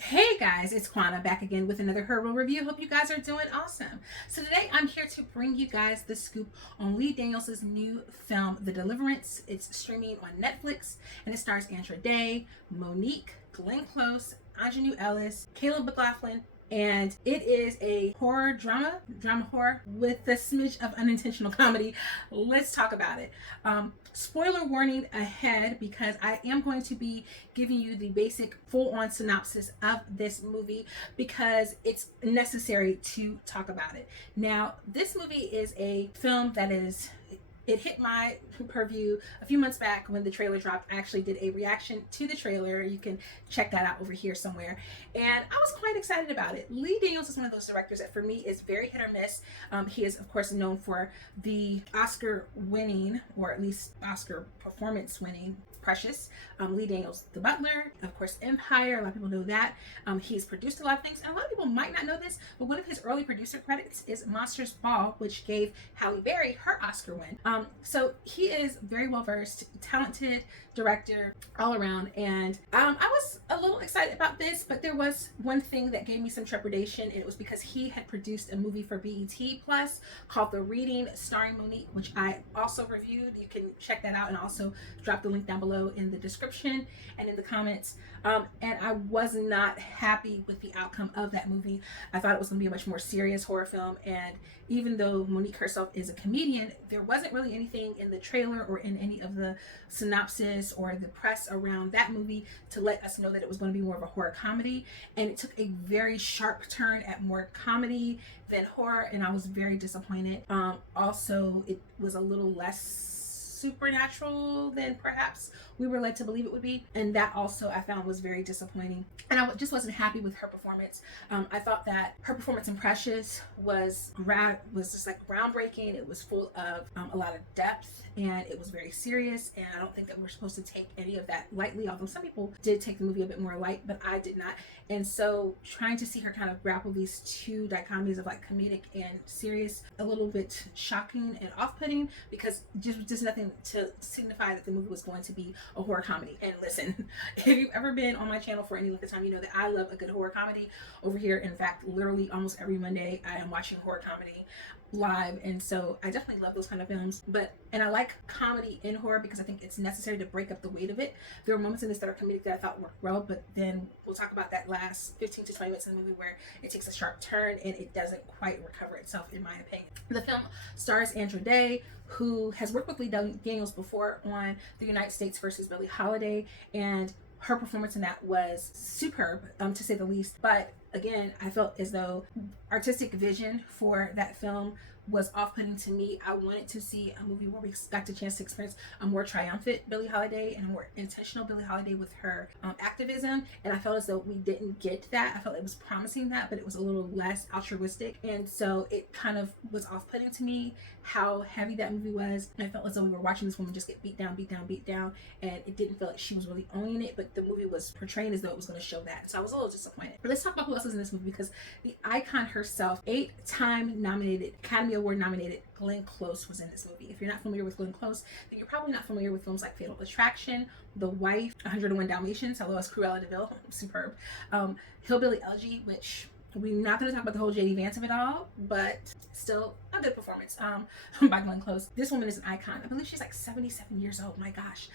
Hey guys, it's Quana back again with another herbal review. Hope you guys are doing awesome. So today I'm here to bring you guys the scoop on Lee Daniels' new film, The Deliverance. It's streaming on Netflix and it stars Andra, Monique, Glenn Close, Aunjanue Ellis, McLaughlin, and it is a horror drama horror with a smidge of unintentional comedy. Let's talk about it. Spoiler warning ahead, because I am going to be giving you the basic full-on synopsis of this movie because it's necessary to talk about it. Now, this movie is a film that it hit my purview a few months back when the trailer dropped. I actually did a reaction to the trailer. You can check that out over here somewhere. And I was quite excited about it. Lee Daniels is one of those directors that for me is very hit or miss. He is, of course, known for the Oscar winning, or at least Oscar performance winning, Precious. Lee Daniels, The Butler, of course, Empire. A lot of people know that. He's produced a lot of things, and a lot of people might not know this, but one of his early producer credits is Monsters Ball, which gave Halle Berry her Oscar win. So he is very well versed, talented director all around, and I was a little excited about this, but there was one thing that gave me some trepidation, and it was because he had produced a movie for BET Plus called The Reading, starring Monique, which I also reviewed. You can check that out and also drop the link down below in the description and in the comments. And I was not happy with the outcome of that movie. I thought it was going to be a much more serious horror film, and even though Monique herself is a comedian, there wasn't really anything in the trailer or in any of the synopsis or the press around that movie to let us know that it was going to be more of a horror comedy. And it took a very sharp turn at more comedy than horror, and I was very disappointed. Also, it was a little less supernatural than perhaps we were led to believe it would be, and that also I found was very disappointing, and I just wasn't happy with her performance. I thought that her performance in Precious was just like groundbreaking. It was full of a lot of depth, and it was very serious, and I don't think that we're supposed to take any of that lightly, although some people did take the movie a bit more light, but I did not. And so trying to see her kind of grapple these two dichotomies of like comedic and serious, a little bit shocking and off-putting, because just nothing to signify that the movie was going to be a horror comedy. And listen, if you've ever been on my channel for any length of time, you know that I love a good horror comedy over here. In fact, literally almost every Monday I am watching horror comedy live, and so I definitely love those kind of films. And I like comedy in horror because I think it's necessary to break up the weight of it. There are moments in this that are comedic that I thought worked well, but then we'll talk about that last 15 to 20 minutes in the movie where it takes a sharp turn and it doesn't quite recover itself, in my opinion. The film stars Andra, who has worked with Lee Daniels before on The United States versus Billie Holiday, and her performance in that was superb, to say the least. But again, I felt as though artistic vision for that film was off-putting to me. I wanted to see a movie where we got the chance to experience a more triumphant Billie Holiday and a more intentional Billie Holiday with her activism, and I felt as though we didn't get that. I felt it was promising that, but it was a little less altruistic, and so it kind of was off-putting to me how heavy that movie was. And I felt as though we were watching this woman just get beat down, and it didn't feel like she was really owning it, but the movie was portraying as though it was going to show that. So I was a little disappointed. But let's talk about who else is in this movie, because the icon herself, 8-time nominated, Academy Award nominated Glenn Close, was in this movie. If you're not familiar with Glenn Close, then you're probably not familiar with films like Fatal Attraction, The Wife, 101 Dalmatians, hello, as Cruella de Vil, superb, Hillbilly Elegy, which we're not going to talk about the whole JD Vance of it all, but still a good performance by Glenn Close. This woman is an icon. I believe she's like 77 years old, my gosh.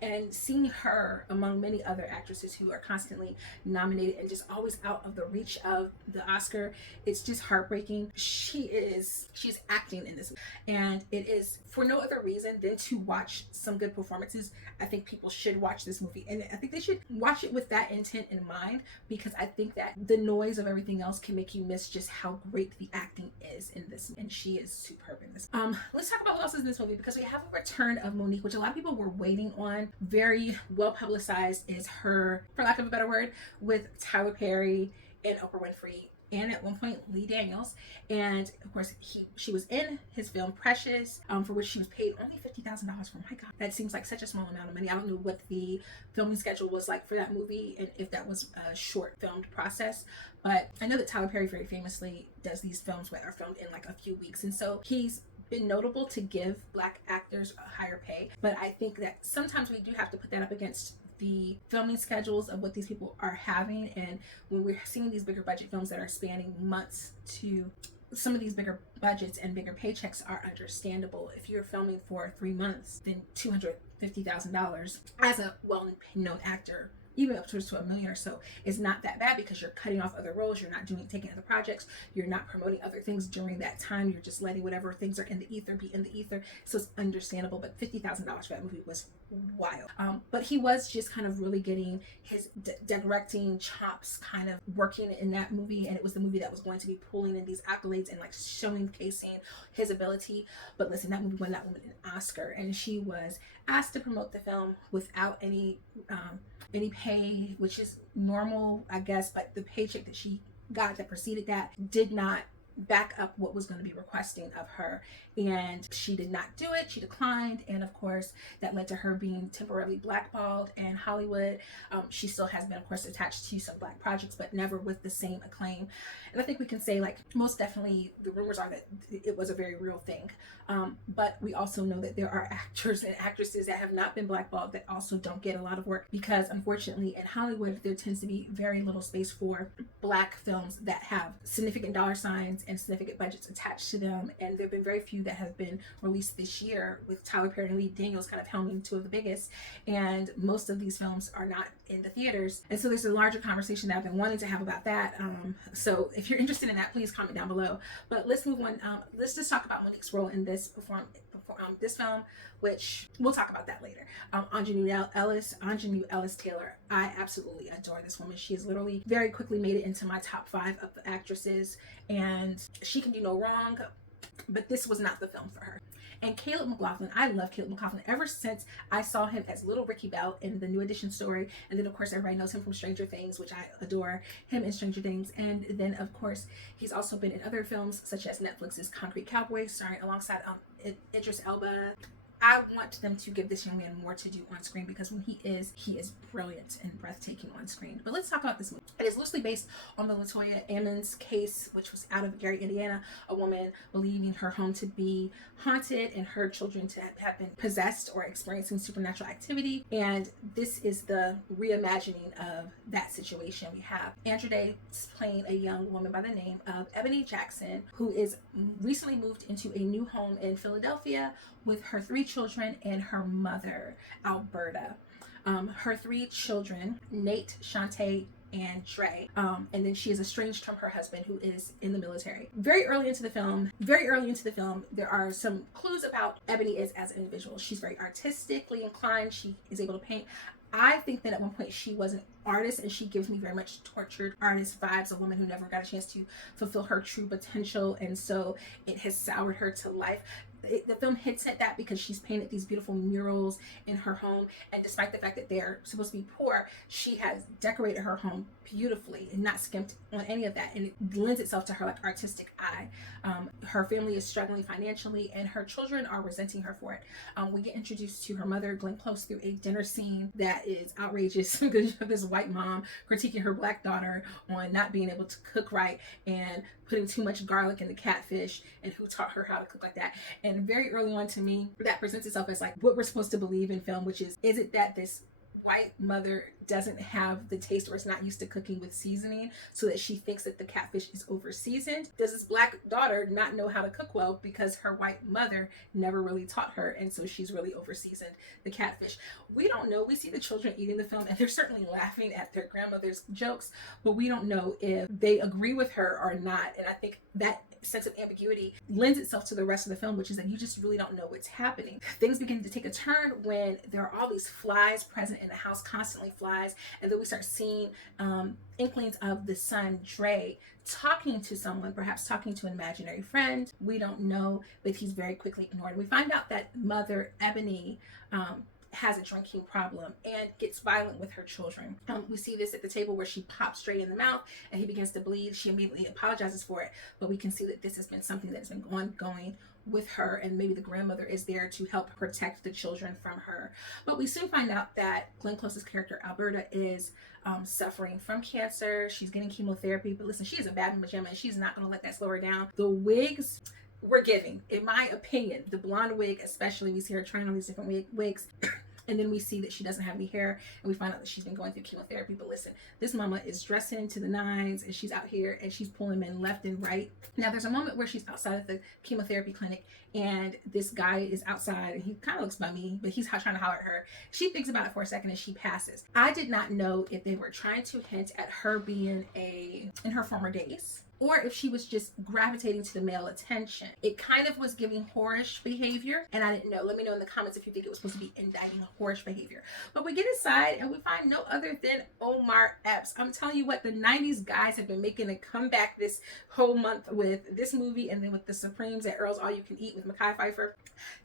And seeing her among many other actresses who are constantly nominated and just always out of the reach of the Oscar, it's just heartbreaking. She's acting in this, and it is for no other reason than to watch some good performances. I think people should watch this movie, and I think they should watch it with that intent in mind, because I think that the noise of everything else can make you miss just how great the acting is in this, and she is superb in this. Let's talk about what else is in this movie, because we have a return of Monique, which a lot of people were waiting on. Very well publicized is her, for lack of a better word, with Tyler Perry and Oprah Winfrey, and at one point Lee Daniels. And of course she was in his film Precious, for which she was paid only $50,000 for. My god, that seems like such a small amount of money. I don't know what the filming schedule was like for that movie, and if that was a short filmed process, but I know that Tyler Perry very famously does these films that are filmed in like a few weeks, and so he's been notable to give Black actors a higher pay. But I think that sometimes we do have to put that up against the filming schedules of what these people are having, and when we're seeing these bigger budget films that are spanning months to some of these bigger budgets and bigger paychecks are understandable. If you're filming for 3 months, then $250,000 as a well-known actor, even up to $1 million or so, is not that bad, because you're cutting off other roles, you're not taking other projects, you're not promoting other things during that time, you're just letting whatever things are in the ether be in the ether. So it's understandable. But $50,000 for that movie was wild. But he was just kind of really getting his directing chops kind of working in that movie, and it was the movie that was going to be pulling in these accolades and like showcasing his ability. But listen, that movie won that woman an Oscar, and she was asked to promote the film without any pay, which is normal, I guess, but the paycheck that she got that preceded that did not back up what was going to be requesting of her, and she did not do it. She declined, and of course that led to her being temporarily blackballed in Hollywood. She still has been, of course, attached to some black projects, but never with the same acclaim. And I think we can say, like, most definitely the rumors are that it was a very real thing, but we also know that there are actors and actresses that have not been blackballed that also don't get a lot of work, because unfortunately in Hollywood there tends to be very little space for black films that have significant dollar signs and significant budgets attached to them. And there have been very few that have been released this year, with Tyler Perry and Lee Daniels kind of helming two of the biggest, and most of these films are not in the theaters. And so there's a larger conversation that I've been wanting to have about that. So if you're interested in that, please comment down below. But let's move on. Let's just talk about Monique's role in this this film, which we'll talk about that later. Aunjanue Ellis Taylor. I absolutely adore this woman. She has literally very quickly made it into my top 5 of the actresses, and she can do no wrong, but this was not the film for her. And Caleb McLaughlin, I love Caleb McLaughlin ever since I saw him as Little Ricky Bell in the New Edition story. And then of course everybody knows him from Stranger Things, which I adore him in Stranger Things. And then of course he's also been in other films such as Netflix's Concrete Cowboy, starring alongside Idris Elba. I want them to give this young man more to do on screen, because when he is brilliant and breathtaking on screen. But let's talk about this movie. It is loosely based on the Latoya Ammons case, which was out of Gary, Indiana. A woman believing her home to be haunted and her children to have been possessed or experiencing supernatural activity. And this is the reimagining of that situation. We have Andra Day playing a young woman by the name of Ebony Jackson, who is recently moved into a new home in Philadelphia with her 3 children and her mother, Alberta. Her 3 children, Nate, Shantae, and Dre. And then she is estranged from her husband, who is in the military. Very early into the film, there are some clues about Ebony as an individual. She's very artistically inclined. She is able to paint. I think that at one point she was an artist, and she gives me very much tortured artist vibes, a woman who never got a chance to fulfill her true potential, and so it has soured her to life. The film hints at that because she's painted these beautiful murals in her home, and despite the fact that they're supposed to be poor, she has decorated her home beautifully and not skimped on any of that, and it lends itself to her like artistic eye. Her family is struggling financially, and her children are resenting her for it. We get introduced to her mother, Glenn Close, through a dinner scene that is outrageous, because you have this white mom critiquing her black daughter on not being able to cook right and putting too much garlic in the catfish, and who taught her how to cook like that. And very early on, to me, that presents itself as like what we're supposed to believe in film, which is it that this white mother doesn't have the taste, or is not used to cooking with seasoning, so that she thinks that the catfish is over seasoned? Does this black daughter not know how to cook well because her white mother never really taught her, and so she's really over seasoned the catfish? We don't know. We see the children eating the film, and they're certainly laughing at their grandmother's jokes, but we don't know if they agree with her or not. And I think that sense of ambiguity lends itself to the rest of the film, which is that you just really don't know what's happening. Things begin to take a turn when there are all these flies present in the house, constantly flies, and then we start seeing inklings of the son Dre talking to someone, perhaps talking to an imaginary friend. We don't know, but he's very quickly ignored. We find out that mother Ebony has a drinking problem and gets violent with her children. We see this at the table where she pops Dre in the mouth and he begins to bleed. She immediately apologizes for it, but we can see that this has been something that's been ongoing with her, and maybe the grandmother is there to help protect the children from her. But we soon find out that Glenn Close's character Alberta is suffering from cancer. She's getting chemotherapy, but listen, she is a bad pajama, and she's not going to let that slow her down. The wigs were giving, in my opinion, the blonde wig especially. We see her trying on these different wigs. And then we see that she doesn't have any hair, and we find out that she's been going through chemotherapy. But listen, this mama is dressing to the nines, and she's out here and she's pulling men left and right. Now there's a moment where she's outside of the chemotherapy clinic, and this guy is outside, and he kind of looks bummy, but he's trying to holler at her. She thinks about it for a second and she passes. I did not know if they were trying to hint at her being in her former days, or if she was just gravitating to the male attention. It kind of was giving whorish behavior, and I didn't know. Let me know in the comments if you think it was supposed to be indicting whorish behavior. But we get inside and we find no other than Omar Epps. I'm telling you what, the 90s guys have been making a comeback this whole month with this movie, and then with the Supremes at Earl's All You Can Eat with Mekhi Phifer.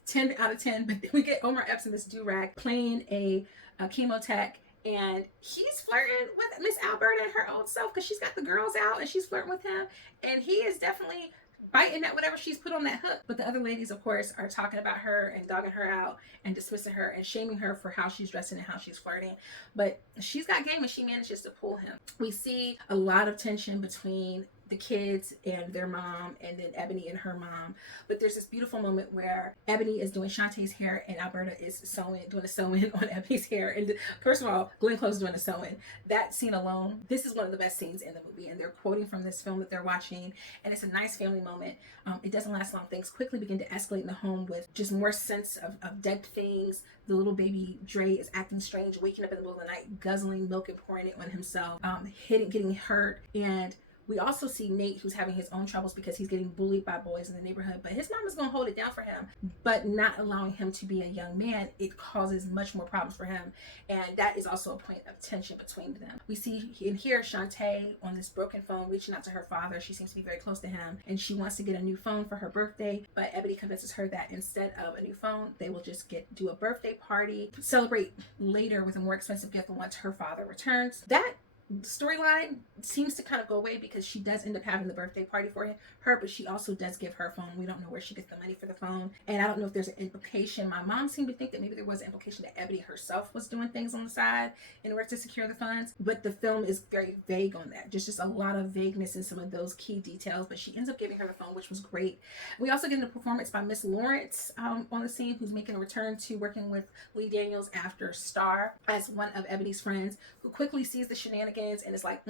10 out of 10. But then we get Omar Epps in this do-rag playing a chemo tech, and he's flirting with Miss Alberta and her own self, because she's got the girls out and she's flirting with him, and he is definitely biting at whatever she's put on that hook. But the other ladies, of course, are talking about her and dogging her out and dismissing her and shaming her for how she's dressing and how she's flirting. But she's got game, and she manages to pull him. We see a lot of tension between the kids and their mom, and then Ebony and her mom. But there's this beautiful moment where Ebony is doing Shantae's hair and Alberta is doing a sewing on Ebony's hair. And first of all, Glenn Close doing a sewing. That scene alone, this is one of the best scenes in the movie, and they're quoting from this film that they're watching, and it's a nice family moment. It doesn't last long. Things quickly begin to escalate in the home with just more sense of dead things. The little baby Dre is acting strange, waking up in the middle of the night, guzzling milk and pouring it on himself, getting hurt. And we also see Nate, who's having his own troubles because he's getting bullied by boys in the neighborhood, but his mom is going to hold it down for him, but not allowing him to be a young man. It causes much more problems for him, and that is also a point of tension between them. We see and hear Shantae on this broken phone reaching out to her father. She seems to be very close to him, and she wants to get a new phone for her birthday, but Ebony convinces her that instead of a new phone, they will just do a birthday party, celebrate later with a more expensive gift once her father returns. That storyline seems to kind of go away because she does end up having the birthday party for her, but she also does give her phone. We don't know where she gets the money for the phone, and I don't know if there's an implication. My mom seemed to think that maybe there was an implication that Ebony herself was doing things on the side in order to secure the funds, but the film is very vague on that. Just a lot of vagueness in some of those key details, but she ends up giving her the phone, which was great. We also get a performance by Miss Lawrence on the scene, who's making a return to working with Lee Daniels after Star as one of Ebony's friends, who quickly sees the shenanigans and is like,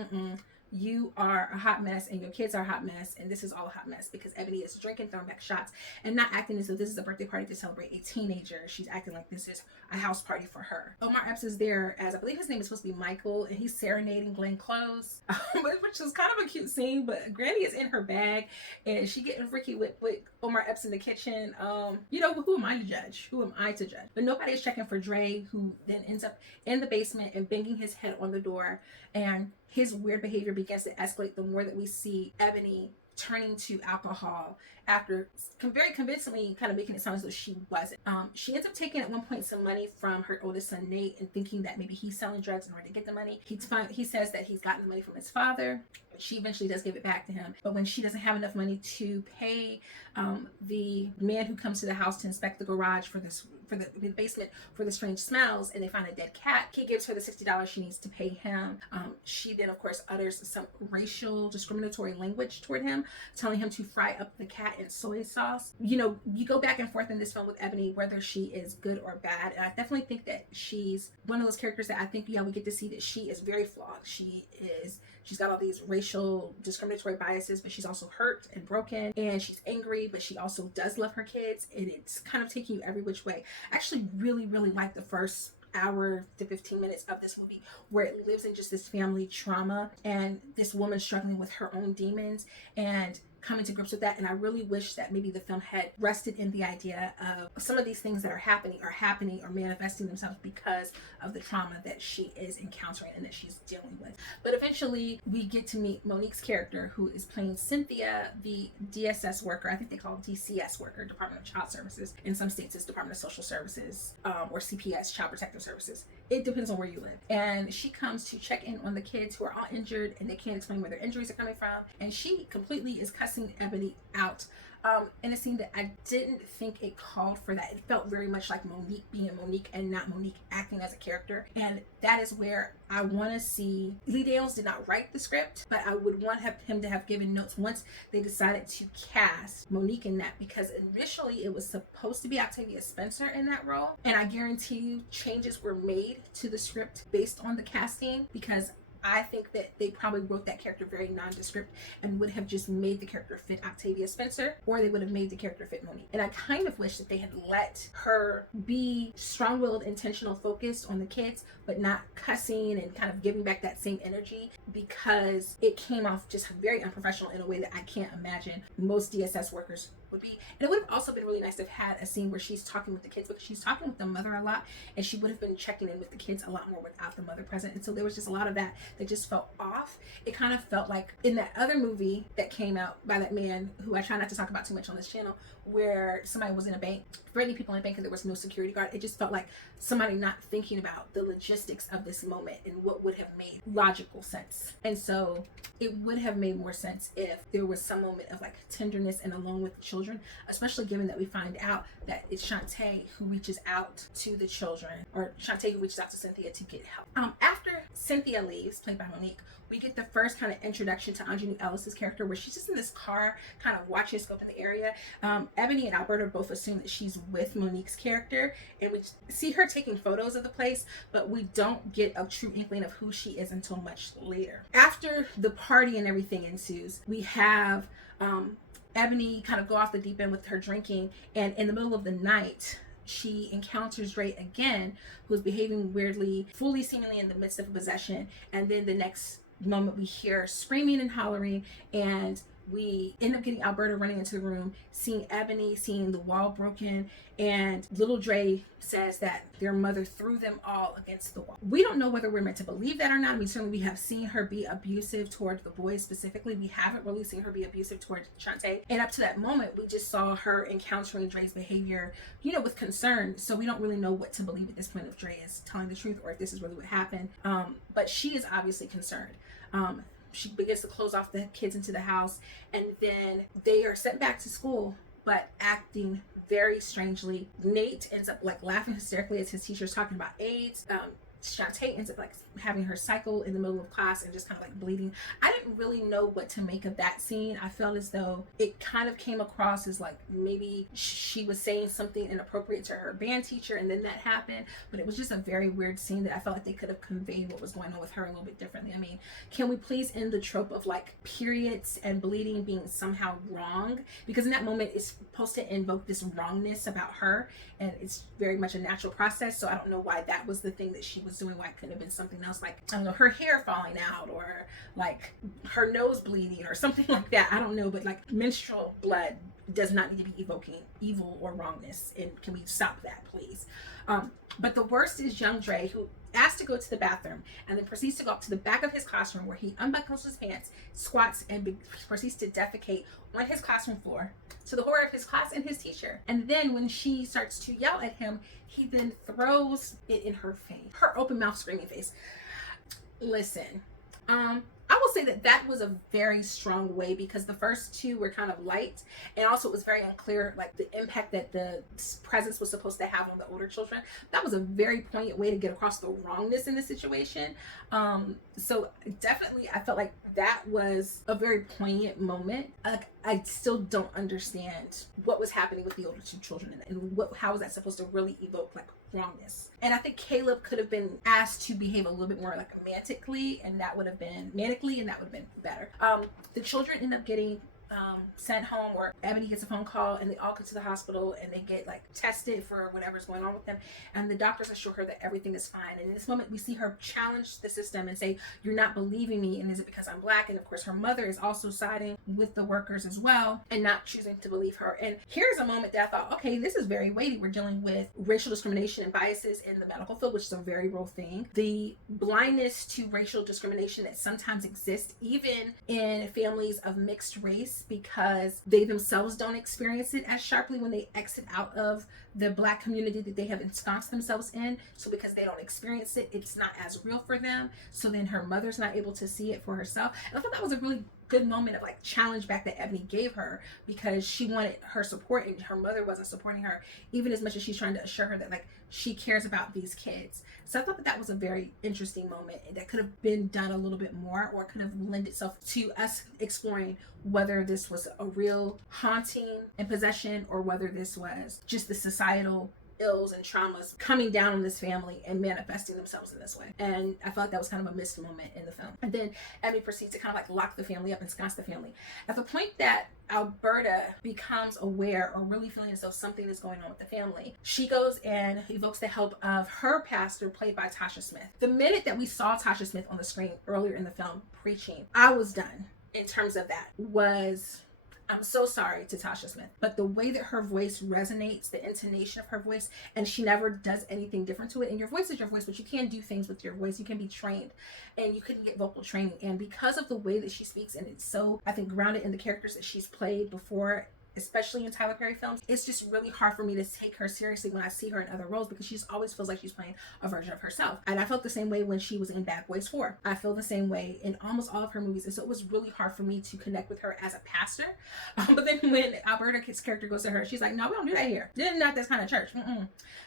you are a hot mess and your kids are a hot mess, and this is all a hot mess, because Ebony is drinking, throwing back shots, and not acting as though this is a birthday party to celebrate a teenager. She's acting like this is a house party for her. Omar Epps is there as, I believe his name is supposed to be Michael, and he's serenading Glenn Close, which is kind of a cute scene. But Granny is in her bag, and she getting freaky with Omar Epps in the kitchen. You know, who am I to judge? Who am I to judge? But nobody is checking for Dre, who then ends up in the basement and banging his head on the door, and his weird behavior begins to escalate the more that we see Ebony turning to alcohol after very convincingly kind of making it sound as though she wasn't. She ends up taking at one point some money from her oldest son Nate, and thinking that maybe he's selling drugs in order to get the money. He says that he's gotten the money from his father. She eventually does give it back to him, but when she doesn't have enough money to pay the man who comes to the house to inspect the garage for the basement for the strange smells, and they find a dead cat, he gives her the $60 she needs to pay him. She then of course utters some racial discriminatory language toward him, telling him to fry up the cat in soy sauce. You know, you go back and forth in this film with Ebony whether she is good or bad, and I definitely think that she's one of those characters that I think, yeah, we get to see that she is very flawed. She's got all these racial discriminatory biases, but she's also hurt and broken, and she's angry, but she also does love her kids, and it's kind of taking you every which way. I actually really like the first hour to 15 minutes of this movie, where it lives in just this family trauma and this woman struggling with her own demons and coming to grips with that. And I really wish that maybe the film had rested in the idea of some of these things that are happening or manifesting themselves because of the trauma that she is encountering and that she's dealing with. But eventually we get to meet Monique's character, who is playing Cynthia, the DSS worker. I think they call it DCS worker, Department of Child Services. In some states it's Department of Social Services, or CPS, Child Protective Services. It depends on where you live. And she comes to check in on the kids who are all injured, and they can't explain where their injuries are coming from, and she completely is cussing cussing Ebony out in a scene that I didn't think it called for that. It felt very much like Monique being Monique and not Monique acting as a character. And that is where I want to see, Lee Daniels did not write the script, but I would want him to have given notes once they decided to cast Monique in that, because initially it was supposed to be Octavia Spencer in that role. And I guarantee you changes were made to the script based on the casting, because I think that they probably wrote that character very nondescript and would have just made the character fit Octavia Spencer, or they would have made the character fit Monique. And I kind of wish that they had let her be strong-willed, intentional, focused on the kids, but not cussing and kind of giving back that same energy, because it came off just very unprofessional in a way that I can't imagine most DSS workers would be. And it would have also been really nice to have had a scene where she's talking with the kids, because she's talking with the mother a lot, and she would have been checking in with the kids a lot more without the mother present. And so there was just a lot of that just felt off. It kind of felt like in that other movie that came out by that man, who I try not to talk about too much on this channel, where somebody was in a bank, threatening people in a bank and there was no security guard. It just felt like somebody not thinking about the logistics of this moment and what would have made logical sense. And so it would have made more sense if there was some moment of like tenderness and alone with the children, especially given that we find out that it's Shantae who reaches out to the children, or Shantae who reaches out to Cynthia to get help. After Cynthia leaves, played by Monique, we get the first kind of introduction to Aunjanue Ellis's character, where she's just in this car kind of watching scope in the area. Ebony and Alberta both assume that she's with Monique's character, and we see her taking photos of the place, but we don't get a true inkling of who she is until much later. After the party and everything ensues, we have Ebony kind of go off the deep end with her drinking, and in the middle of the night she encounters Dre again, who's behaving weirdly, fully seemingly in the midst of a possession. And then the next moment we hear screaming and hollering, and we end up getting Alberta running into the room, seeing Ebony, seeing the wall broken, and little Dre says that their mother threw them all against the wall. We don't know whether we're meant to believe that or not. I mean, certainly we have seen her be abusive toward the boys specifically. We haven't really seen her be abusive toward Shantae. And up to that moment, we just saw her encountering Dre's behavior, you know, with concern. So we don't really know what to believe at this point, if Dre is telling the truth or if this is really what happened. But she is obviously concerned. She begins to close off the kids into the house, and then they are sent back to school, but acting very strangely. Nate ends up like laughing hysterically as his teacher's talking about AIDS. Shantae ends up like having her cycle in the middle of class and just kind of like bleeding. I didn't really know what to make of that scene. I felt as though it kind of came across as like maybe she was saying something inappropriate to her band teacher, and then that happened. But it was just a very weird scene that I felt like they could have conveyed what was going on with her a little bit differently. I mean, can we please end the trope of like periods and bleeding being somehow wrong? Because in that moment it's supposed to invoke this wrongness about her, and it's very much a natural process. So I don't know why that was the thing that she was doing. Why it couldn't have been something else, like, I don't know, her hair falling out, or like her nose bleeding or something like that. I don't know, but like menstrual blood does not need to be evoking evil or wrongness, and can we stop that, please? But the worst is young Dre, who asked to go to the bathroom and then proceeds to go up to the back of his classroom, where he unbuckles his pants, squats, and proceeds to defecate on his classroom floor, to the horror of his class and his teacher. And then when she starts to yell at him, he then throws it in her face, her open mouth screaming face. Listen, I will say that that was a very strong way, because the first two were kind of light, and also it was very unclear like the impact that the presence was supposed to have on the older children. That was a very poignant way to get across the wrongness in the situation. So definitely I felt like that was a very poignant moment. I still don't understand what was happening with the older two children, and how was that supposed to really evoke like wrongness. And I think Caleb could have been asked to behave a little bit more like manically, and that would have been better. The children end up getting sent home, or Ebony gets a phone call and they all go to the hospital and they get like tested for whatever's going on with them, and the doctors assure her that everything is fine. And in this moment we see her challenge the system and say, you're not believing me, and is it because I'm black? And of course her mother is also siding with the workers as well and not choosing to believe her. And here's a moment that I thought, okay, this is very weighty. We're dealing with racial discrimination and biases in the medical field, which is a very real thing. The blindness to racial discrimination that sometimes exists even in families of mixed race, because they themselves don't experience it as sharply when they exit out of the black community that they have ensconced themselves in. So because they don't experience it, it's not as real for them. So then her mother's not able to see it for herself. And I thought that was a really good moment of like challenge back that Ebony gave her, because she wanted her support and her mother wasn't supporting her even as much as she's trying to assure her that like she cares about these kids. So I thought that that was a very interesting moment that could have been done a little bit more, or could have lent itself to us exploring whether this was a real haunting and possession, or whether this was just the societal ills and traumas coming down on this family and manifesting themselves in this way. And I felt that was kind of a missed moment in the film. And then Ebony proceeds to kind of like lock the family up and ensconce the family. At the point that Alberta becomes aware, or really feeling as though something is going on with the family, she goes and evokes the help of her pastor, played by Tasha Smith. The minute that we saw Tasha Smith on the screen earlier in the film preaching, I was done in terms of that. I'm so sorry to Tasha Smith, but the way that her voice resonates, the intonation of her voice, and she never does anything different to it. And your voice is your voice, but you can do things with your voice. You can be trained, and you can get vocal training. And because of the way that she speaks, and it's so, I think, grounded in the characters that she's played before, especially in Tyler Perry films, it's just really hard for me to take her seriously when I see her in other roles, because she always feels like she's playing a version of herself. And I felt the same way when she was in Bad Boys 4. I feel the same way in almost all of her movies. And so it was really hard for me to connect with her as a pastor. But then when Alberta's character goes to her, she's like, no, we don't do that here. Not this kind of church.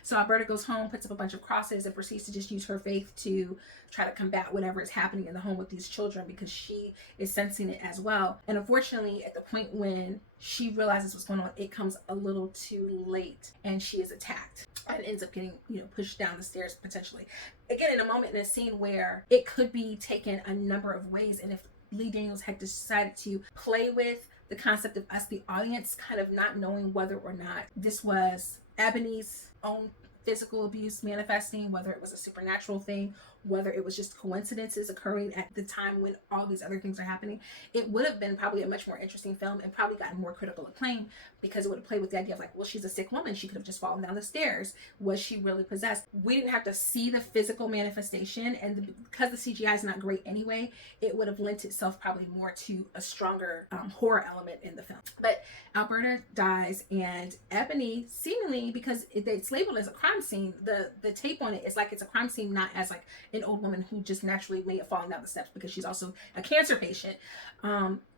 So Alberta goes home, puts up a bunch of crosses, and proceeds to just use her faith to try to combat whatever is happening in the home with these children, because she is sensing it as well. And unfortunately, at the point when she realizes what's going on, it comes a little too late, and she is attacked and ends up getting, pushed down the stairs potentially. Again, in a moment in a scene where it could be taken a number of ways, and if Lee Daniels had decided to play with the concept of us, the audience, kind of not knowing whether or not this was Ebony's own physical abuse manifesting, whether it was a supernatural thing, whether it was just coincidences occurring at the time when all these other things are happening, it would have been probably a much more interesting film, and probably gotten more critical acclaim, because it would have played with the idea of like, well, she's a sick woman. She could have just fallen down the stairs. Was she really possessed? We didn't have to see the physical manifestation, and because the CGI is not great anyway, it would have lent itself probably more to a stronger horror element in the film. But Alberta dies, and Ebony, seemingly, because it's labeled as a crime scene, the tape on it is like it's a crime scene, not as like an old woman who just naturally may have fallen down the steps, because she's also a cancer patient,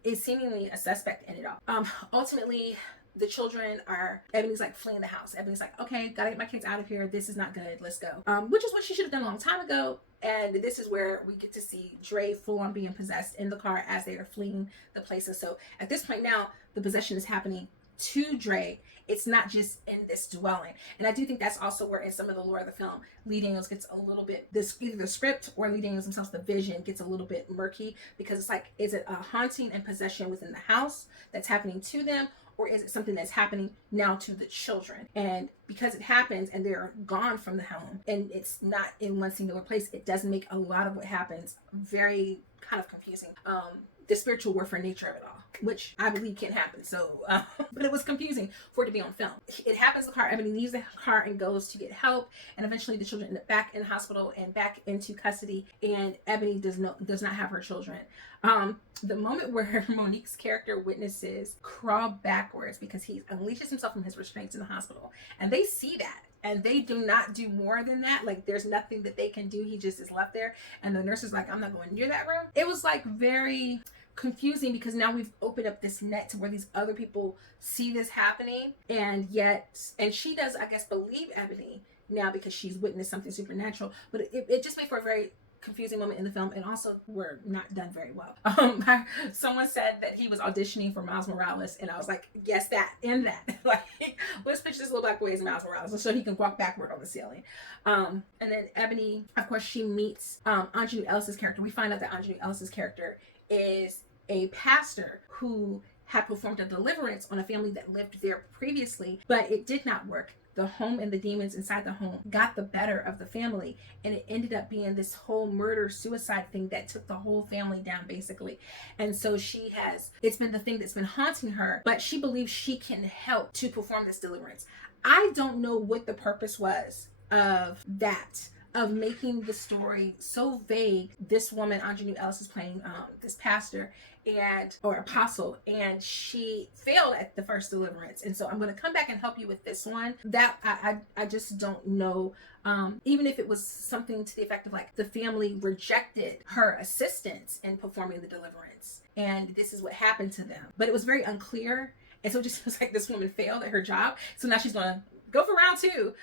is seemingly a suspect in it all. Ultimately, the children are, Ebony's like fleeing the house. Ebony's like, okay, gotta get my kids out of here. This is not good. Let's go. Which is what she should have done a long time ago. And this is where we get to see Dre full on being possessed in the car as they are fleeing the places. So at this point now, the possession is happening to Dre. It's not just in this dwelling. And I do think that's also where in some of the lore of the film, Lee Daniels gets a little bit, either the script or Lee Daniels himself, the vision gets a little bit murky, because it's like, is it a haunting and possession within the house that's happening to them? Or is it something that's happening now to the children? And because it happens and they're gone from the home, and it's not in one singular place, it does make a lot of what happens very kind of confusing. The spiritual warfare nature of it all, which I believe can happen. So, but it was confusing for it to be on film. It happens in the car. Ebony leaves the car and goes to get help, and eventually the children end up back in the hospital and back into custody. And Ebony does not have her children. The moment where Monique's character witnesses crawl backwards because he unleashes himself from his restraints in the hospital, and they see that. And they do not do more than that. Like, there's nothing that they can do. He just is left there. And the nurse is like, I'm not going near that room. It was like very confusing, because now we've opened up this net to where these other people see this happening. And she does, I guess, believe Ebony now because she's witnessed something supernatural. But it just made for a very confusing moment in the film, and also were not done very well. Someone said that he was auditioning for Miles Morales, and I was like, yes, that and that. Like, let's picture this little black boy as Miles Morales so he can walk backward on the ceiling. And then Ebony, of course, she meets Aunjanue Ellis's character. We find out that Aunjanue Ellis's character is a pastor who had performed a deliverance on a family that lived there previously, but it did not work. The home and the demons inside the home got the better of the family, and it ended up being this whole murder-suicide thing that took the whole family down, basically. And so it's been the thing that's been haunting her, but she believes she can help to perform this deliverance. I don't know what the purpose was of that, of making the story so vague. This woman, Aunjanue Ellis, is playing this pastor or apostle, and she failed at the first deliverance. And so I'm going to come back and help you with this one. That I just don't know. Even if it was something to the effect of like the family rejected her assistance in performing the deliverance, and this is what happened to them. But it was very unclear, and so it just was like this woman failed at her job, so now she's going to go for round two.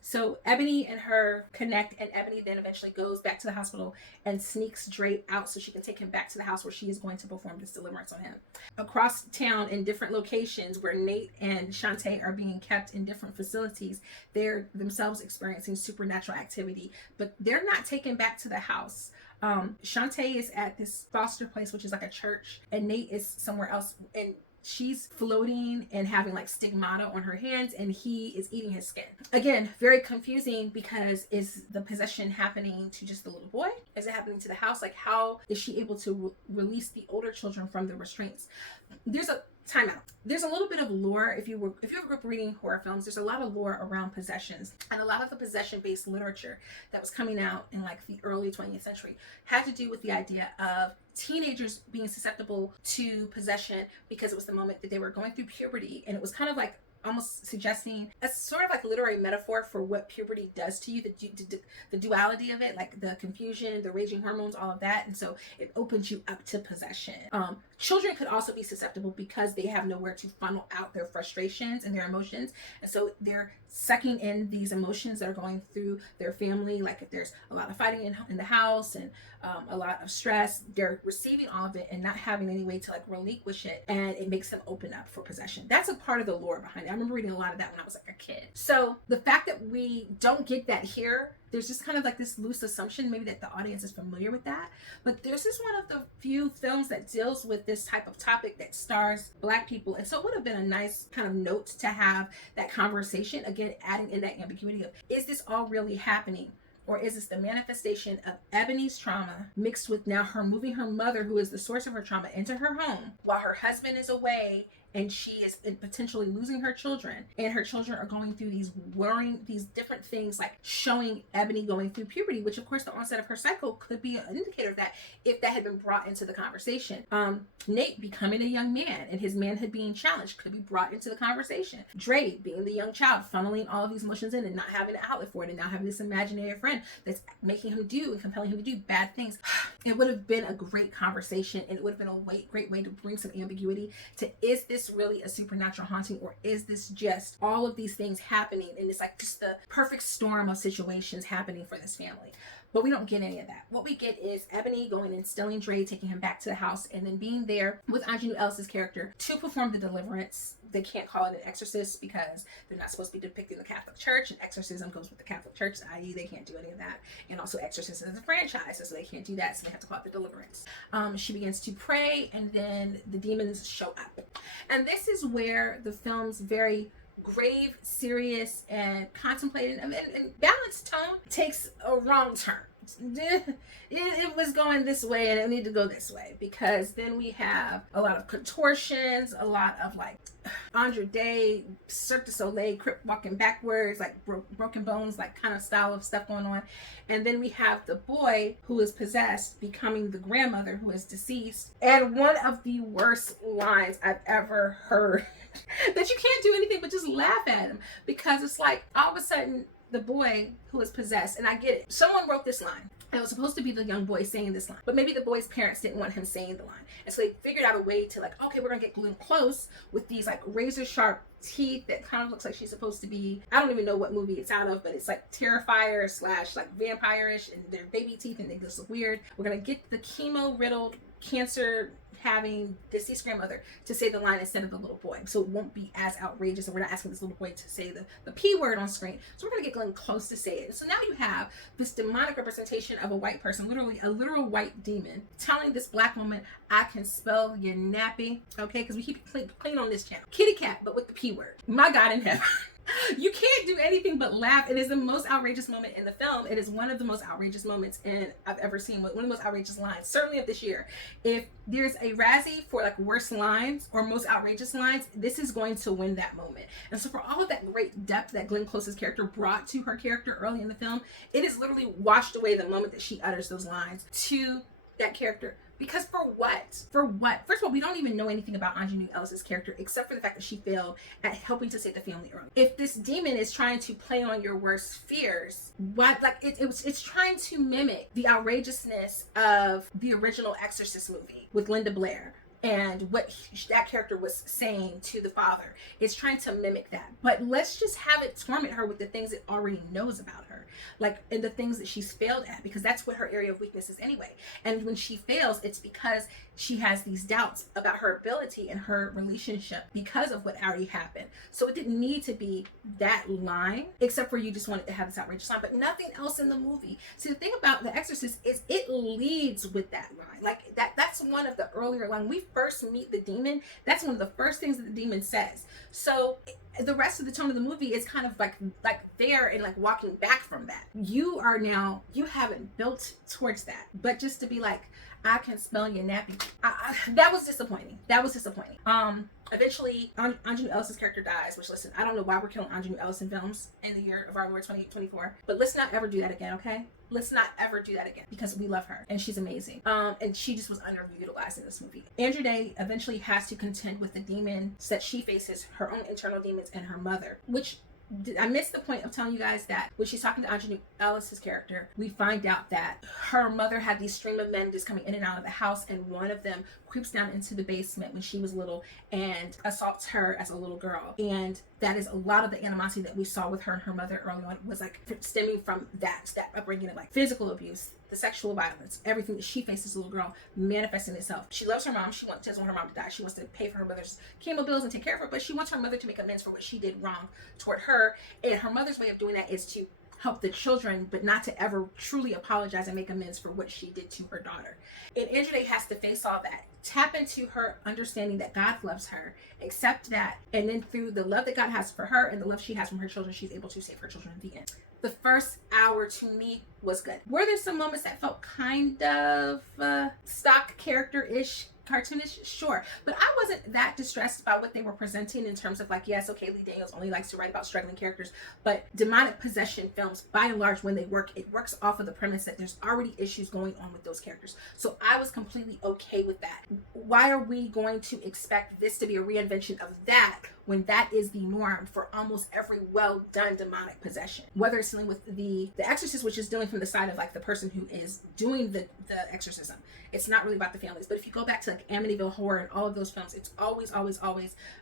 So Ebony and her connect, and Ebony then eventually goes back to the hospital and sneaks Dre out so she can take him back to the house where she is going to perform this deliverance on him. Across town in different locations where Nate and Shantae are being kept in different facilities, they're themselves experiencing supernatural activity, but they're not taken back to the house. Shantae is at this foster place, which is like a church, and Nate is somewhere else, and she's floating and having like stigmata on her hands, and he is eating his skin. Again, very confusing, because is the possession happening to just the little boy? Is it happening to the house? Like, how is she able to release the older children from the restraints? There's a timeout. There's a little bit of lore. If you grew up reading horror films, there's a lot of lore around possessions, and a lot of the possession-based literature that was coming out in like the early 20th century had to do with the idea of teenagers being susceptible to possession because it was the moment that they were going through puberty, and it was kind of like almost suggesting a sort of like literary metaphor for what puberty does to you, the duality of it, like the confusion, the raging hormones, all of that. And so it opens you up to possession. Children could also be susceptible because they have nowhere to funnel out their frustrations and their emotions, and so they're sucking in these emotions that are going through their family. Like if there's a lot of fighting in the house and a lot of stress, they're receiving all of it and not having any way to like relinquish it, and it makes them open up for possession. That's a part of the lore behind it. I remember reading a lot of that when I was like a kid. So the fact that we don't get that here, there's just kind of like this loose assumption maybe that the audience is familiar with that, but this is one of the few films that deals with this type of topic that stars Black people, and so it would have been a nice kind of note to have that conversation, again adding in that ambiguity of, is this all really happening? Or is this the manifestation of Ebony's trauma mixed with now her moving her mother, who is the source of her trauma, into her home while her husband is away, and she is potentially losing her children, and her children are going through these different things, like showing Ebony going through puberty, which of course the onset of her cycle could be an indicator of that if that had been brought into the conversation. Nate becoming a young man and his manhood being challenged could be brought into the conversation. Dre being the young child, funneling all of these emotions in and not having an outlet for it, and now having this imaginary friend that's making him do and compelling him to do bad things. It would have been a great conversation, and it would have been a great way to bring some ambiguity to, is this really a supernatural haunting, or is this just all of these things happening and it's like just the perfect storm of situations happening for this family? But we don't get any of that. What we get is Ebony going and stealing Dre, taking him back to the house, and then being there with Aunjanue Ellis' character to perform the deliverance. They can't call it an exorcist because they're not supposed to be depicting the Catholic Church, and exorcism goes with the Catholic Church, i.e. they can't do any of that. And also exorcism is a franchise, so they can't do that, so they have to call it the deliverance. She begins to pray, and then the demons show up. And this is where the film's very grave, serious, and contemplated and balanced tone takes a wrong turn. It was going this way and it needed to go this way, because then we have a lot of contortions, a lot of like Andra Day, Cirque du Soleil, crip walking backwards, like broken bones, like kind of style of stuff going on. And then we have the boy who is possessed becoming the grandmother who is deceased. And one of the worst lines I've ever heard that you can't do anything but just laugh at him, because it's like all of a sudden the boy who is possessed, and I get it, someone wrote this line, and it was supposed to be the young boy saying this line, but maybe the boy's parents didn't want him saying the line, and so they figured out a way to like, okay, we're gonna get Glenn close with these like razor sharp teeth that kind of looks like she's supposed to be, I don't even know what movie it's out of, but it's like Terrifier / like vampire-ish, and they're baby teeth and they just look weird. We're gonna get the chemo riddled, cancer having deceased grandmother to say the line instead of the little boy, so it won't be as outrageous, and we're not asking this little boy to say the P word on screen. So we're gonna get Glenn close to say it. And so now you have this demonic representation of a white person, literally a literal white demon, telling this Black woman, I can spell your nappy, okay, because we keep it clean on this channel. Kitty cat, but with the P word. My God in heaven. You can't do anything but laugh. It is the most outrageous moment in the film. It is one of the most outrageous moments I've ever seen. One of the most outrageous lines, certainly of this year. If there's a Razzie for like worst lines or most outrageous lines, this is going to win that moment. And so for all of that great depth that Glenn Close's character brought to her character early in the film, it is literally washed away the moment that she utters those lines to that character. Because for what? For what? First of all, we don't even know anything about Aunjanue Ellis's character except for the fact that she failed at helping to save the family early. If this demon is trying to play on your worst fears, what? Like it's trying to mimic the outrageousness of the original Exorcist movie with Linda Blair. And what that character was saying to the father. It's trying to mimic that. But let's just have it torment her with the things it already knows about her. Like, and the things that she's failed at. Because that's what her area of weakness is anyway. And when she fails, it's because she has these doubts about her ability and her relationship because of what already happened. So it didn't need to be that line, except for you just wanted to have this outrageous line. But nothing else in the movie. See, the thing about The Exorcist is it leads with that line. Like, that's one of the earlier lines. We first meet the demon, that's one of the first things that the demon says. So the rest of the tone of the movie is kind of like there and like walking back from that. You haven't built towards that, but just to be like, I can smell your nappy. That was disappointing. Eventually, Aunjanue Ellis's character dies, which, listen, I don't know why we're killing Aunjanue Ellis in films in the year of our Lord 2024, but let's not ever do that again, okay? Let's not ever do that again, because we love her and she's amazing. And she just was underutilized in this movie. Andra Day eventually has to contend with the demons that she faces, her own internal demons and her mother, which I missed the point of telling you guys that when she's talking to Aunjanue Ellis's character, we find out that her mother had these stream of men just coming in and out of the house, and one of them creeps down into the basement when she was little and assaults her as a little girl. And that is a lot of the animosity that we saw with her and her mother early on, was like stemming from that upbringing of like physical abuse, the sexual violence, everything that she faced as a little girl manifesting itself. She loves her mom. She doesn't want her mom to die. She wants to pay for her mother's chemo bills and take care of her, but she wants her mother to make amends for what she did wrong toward her. And her mother's way of doing that is to help the children, but not to ever truly apologize and make amends for what she did to her daughter. And Andra Day has to face all that, tap into her understanding that God loves her, accept that, and then through the love that God has for her and the love she has from her children, she's able to save her children at the end. The first hour to me was good. Were there some moments that felt kind of stock character-ish, cartoonish? Sure. But I wasn't that distressed by what they were presenting in terms of like, yes, okay, Lee Daniels only likes to write about struggling characters, but demonic possession films, by and large, when they work, it works off of the premise that there's already issues going on with those characters. So I was completely okay with that. Why are we going to expect this to be a reinvention of that when that is the norm for almost every well-done demonic possession? Whether it's dealing with the Exorcist, which is dealing from the side of like the person who is doing the exorcism. It's not really about the families. But if you go back to like Amityville Horror and all of those films, it's always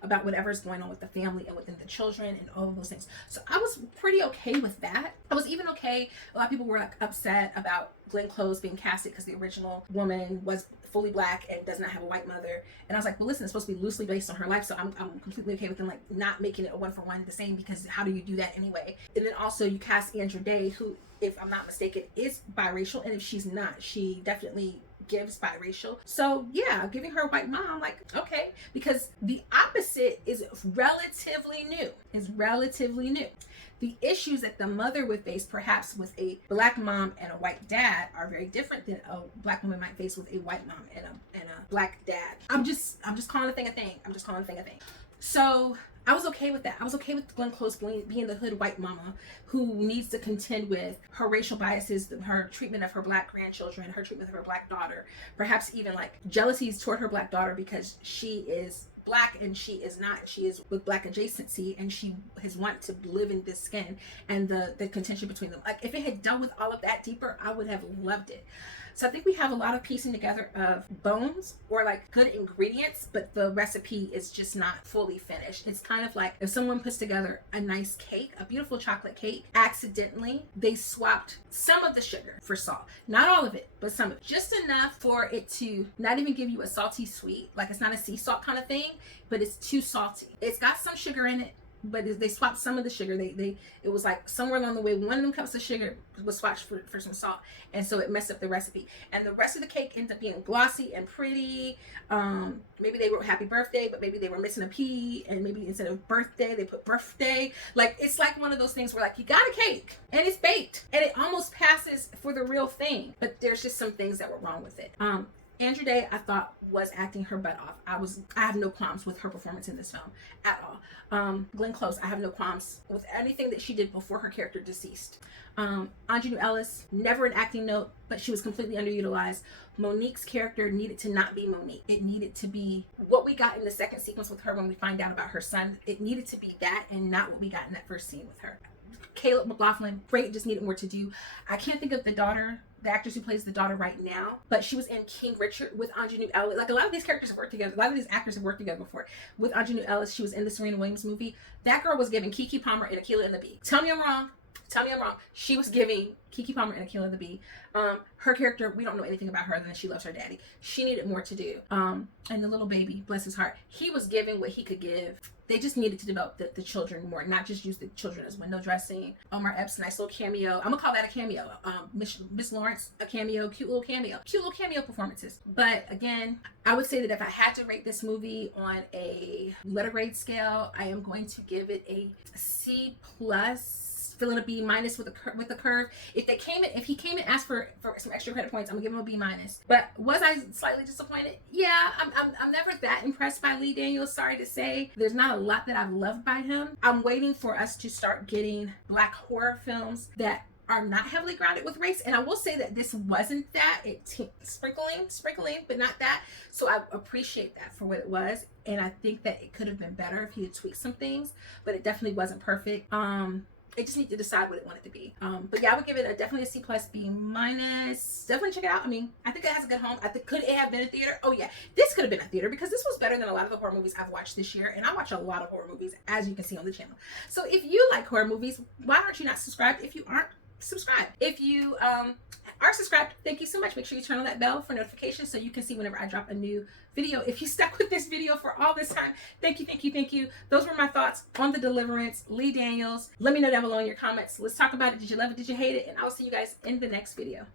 about whatever's going on with the family and within the children and all of those things. So I was pretty okay with that. I was even okay. A lot of people were like upset about Glenn Close being casted because the original woman was fully black and does not have a white mother. And I was like, well, listen, it's supposed to be loosely based on her life, so I'm completely okay with them like not making it a one-for-one the same, because how do you do that anyway? And then also you cast Andra Day, who, if I'm not mistaken, is biracial, and if she's not, she definitely gives biracial. So yeah, giving her a white mom, like, okay, because the opposite is relatively new. The issues that the mother would face, perhaps with a black mom and a white dad, are very different than a black woman might face with a white mom and a black dad. I'm just calling a thing a thing. So I was okay with that. I was okay with Glenn Close being the hood white mama who needs to contend with her racial biases, her treatment of her black grandchildren, her treatment of her black daughter, perhaps even like jealousies toward her black daughter because she is black and she is not. She is with black adjacency and she has want to live in this skin, and the contention between them. Like, if it had dealt with all of that deeper, I would have loved it. So I think we have a lot of piecing together of bones or like good ingredients, but the recipe is just not fully finished. It's kind of like if someone puts together a nice cake, a beautiful chocolate cake, accidentally they swapped some of the sugar for salt. Not all of it, but some of it. Just enough for it to not even give you a salty sweet. Like, it's not a sea salt kind of thing, but it's too salty. It's got some sugar in it, but they swapped some of the sugar. It was like somewhere along the way, one of them cups of sugar was swapped for some salt, and so it messed up the recipe. And the rest of the cake ended up being glossy and pretty. Maybe they wrote happy birthday, but maybe they were missing a P, and maybe instead of birthday they put birthday. Like, it's like one of those things where, like, you got a cake and it's baked and it almost passes for the real thing, but there's just some things that were wrong with it. Andra Day, I thought, was acting her butt off. I have no qualms with her performance in this film at all. Glenn Close, I have no qualms with anything that she did before her character deceased. Aunjanue Ellis, never an acting note, but she was completely underutilized. Monique's character needed to not be Monique. It needed to be what we got in the second sequence with her when we find out about her son. It needed to be that and not what we got in that first scene with her. McLaughlin, great, just needed more to do. I can't think of the actress who plays the daughter right now, but she was in King Richard with Aunjanue Ellis. Like, a lot of these characters have worked together. A lot of these actors have worked together before. With Aunjanue Ellis, she was in the Serena Williams movie. That girl was giving Keke Palmer and Akeelah and the Bee. Tell me I'm wrong. Tell me I'm wrong. She was giving Keke Palmer and Akeelah and the Bee. Her character, we don't know anything about her other than she loves her daddy. She needed more to do. And the little baby, bless his heart, he was giving what he could give. They just needed to develop the children more, not just use the children as window dressing. Omar Epps, nice little cameo. I'm gonna call that a cameo. Miss Lawrence, a cameo, cute little cameo performances. But again, I would say that if I had to rate this movie on a letter grade scale, I am going to give it a C+, feeling a B- with a curve. If he came and asked for some extra credit points, I'm gonna give him a B-. But was I slightly disappointed? Yeah, I'm never that impressed by Lee Daniels. Sorry to say, there's not a lot that I've loved by him. I'm waiting for us to start getting Black horror films that are not heavily grounded with race, and I will say that this wasn't that. Sprinkling, but not that. So I appreciate that for what it was, and I think that it could have been better if he had tweaked some things, but it definitely wasn't perfect. It just need to decide what it wanted to be. But yeah, I would give it definitely a C+, B-. Definitely check it out. I mean, I think it has a good home. Could it have been a theater? Oh yeah, this could have been a theater, because this was better than a lot of the horror movies I've watched this year, and I watch a lot of horror movies, as you can see on the channel. So if you like horror movies, why aren't you not subscribed? If you aren't subscribed, if you are subscribed, thank you so much. Make sure you turn on that bell for notifications so you can see whenever I drop a new video. If you stuck with this video for all this time, thank you. Those were my thoughts on The Deliverance, Lee Daniels. Let me know down below in your comments. Let's talk about it. Did you love it? Did you hate it? And I'll see you guys in the next video.